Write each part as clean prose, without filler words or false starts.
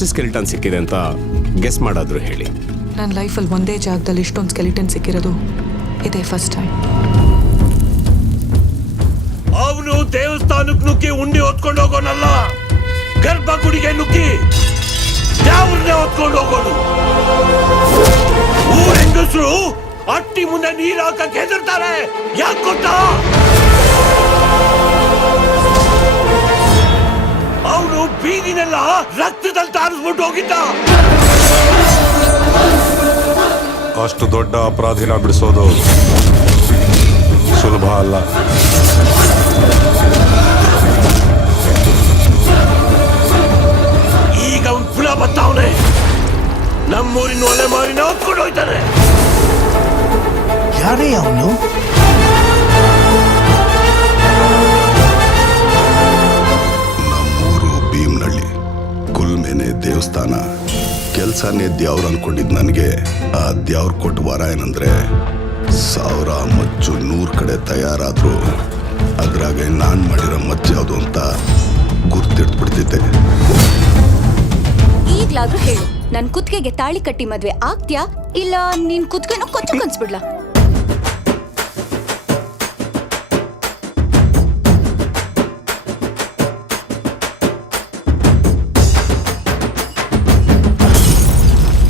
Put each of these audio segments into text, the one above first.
ಎಷ್ಟು ಸ್ಕೆಲಿಟನ್ ಸಿಕ್ಕಿದೆ ಅಂತ ಗೆಸ್ ಮಾಡಾದ್ರು ಹೇಳಿ. ನನ್ನ ಲೈಫಲ್ಲಿ ಒಂದೇ ಜಾಗದಲ್ಲಿ ಇಷ್ಟೊಂದು ಸ್ಕೆಲಿಟನ್ ಸಿಕ್ಕಿರೋದು ಇದೇ ಫಸ್ಟ್ ಟೈಮ್. ಅವನು ದೇವಸ್ಥಾನಕ್ಕೆ ನುಗ್ಗಿ ಉಂಡಿ ಹೊತ್ಕೊಂಡು ಹೋಗೋನಲ್ಲ, ಗರ್ಭಗುಡಿಗೆ ನುಗ್ಗಿ ದೇವ್ರನ್ನೇ ಹೊತ್ಕೊಂಡು ಹೋಗೋನು. ಊರ ಹೆಂಗಸರು ಅಟ್ಟಿ ಮುಂದೆ ನೀರು ಹಾಕಕ್ಕೆ ಹೆದರ್ತಾರೆ. ಯಾಕೆ ಗೊತ್ತಾ? ಅವನು ಬೀದಿನೆಲ್ಲ ರಕ್ತದಲ್ಲಿ ತಾರಿಸ್ಬಿಟ್ಟು ಹೋಗಿದ್ದ. ಅಷ್ಟು ದೊಡ್ಡ ಅಪರಾಧಿನ ಬಿಡಿಸೋದು ಸುಲಭ ಅಲ್ಲ. ಈಗ ಅವನು ಪುನಃ ಬರ್ತಾವನೆ. ನಮ್ಮೂರಿನ ಒಲೆ ಮಾರಿನ ಹೊತ್ಕೊಂಡು ಹೋಯ್ತಾನೆ. ಯಾರೇ ಅವನು? ನಮ್ಮೂರು ಭೀಮ್ನಳ್ಳಿ, ಕುಲ್ಮೇನೆ ದೇವಸ್ಥಾನ. ಕೆಲ್ಸನೇ ದ್ಯಾವ್ರ ಅನ್ಕೊಂಡಿದ್ ನನಗೆ ಆ ದ್ಯಾವ್ರ ಕೊಟ್ಟ ವರ ಏನಂದ್ರೆ 1000 ಮಚ್ಚು 100 ಕಡೆ ತಯಾರಾದ್ರು ಅದ್ರಾಗ ನಾನ್ ಮಾಡಿರೋ ಮಚ್ಚು ಯಾವುದು ಅಂತ ಗುರ್ತಿಡ್ಬಿಡ್ತಿದ್ದೆ. ಈಗ್ಲಾದ್ರೂ ಹೇಳು, ನನ್ ಕುತ್ತಿಗೆಗೆ ತಾಳಿ ಕಟ್ಟಿ ಮದ್ವೆ ಆಗ್ತ್ಯಾ ಇಲ್ಲ ನಿನ್ ಕುತ್ತಿಗೆನೋ ಕೊಚ್ಚು ಕನ್ಸ್ಬಿಡ್ಲಾ?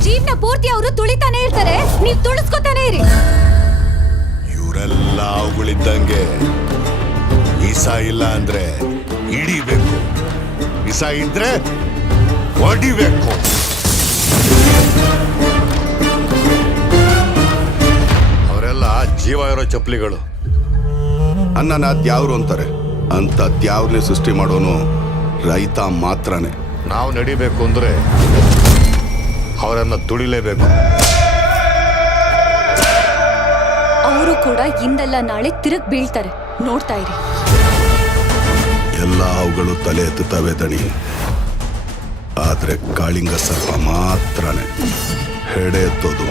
ಜೀವನ ಪೂರ್ತಿ ಅವರು ತುಳಿತಾನೆ ಇರ್ತಾರೆ, ನೀವ್ ತುಳಿಸ್ಕೊತಾನೆ ಇರಿ. ಇವರೆಲ್ಲ ಅವುಗಳಿದ್ದಂಗೆ. ಇಸ ಇಲ್ಲ ಅಂದ್ರೆ ಹಿಡಿಬೇಕು, ಇಸ ಇದ್ರೆ ಹೊಡಿಬೇಕು. ಅವರೆಲ್ಲ ಜೀವ ಇರೋ ಚಪ್ಪಲಿಗಳು. ಅನ್ನನ ದ್ಯಾವ್ರು ಅಂತಾರೆ. ಅಂತ ದ್ಯಾವ್ರನ್ನೇ ಸೃಷ್ಟಿ ಮಾಡೋನು ರೈತ ಮಾತ್ರನೇ. ನಾವು ನಡಿಬೇಕು ಅಂದ್ರೆ ಅವರನ್ನ ತುಳಿಲೇಬೇಕು. ಅವರು ಕೂಡ ಇಂದಲ್ಲ ನಾಳೆ ತಿರುಗ್ ಬೀಳ್ತಾರೆ, ನೋಡ್ತಾ ಇರಿ. ಎಲ್ಲ ಅವುಗಳು ತಲೆ ಎತ್ತುತ್ತವೆ ದಣಿ, ಆದ್ರೆ ಕಾಳಿಂಗ ಸರ್ಪ ಮಾತ್ರನೇ ಹೆಡೆ ಎತ್ತೋದು.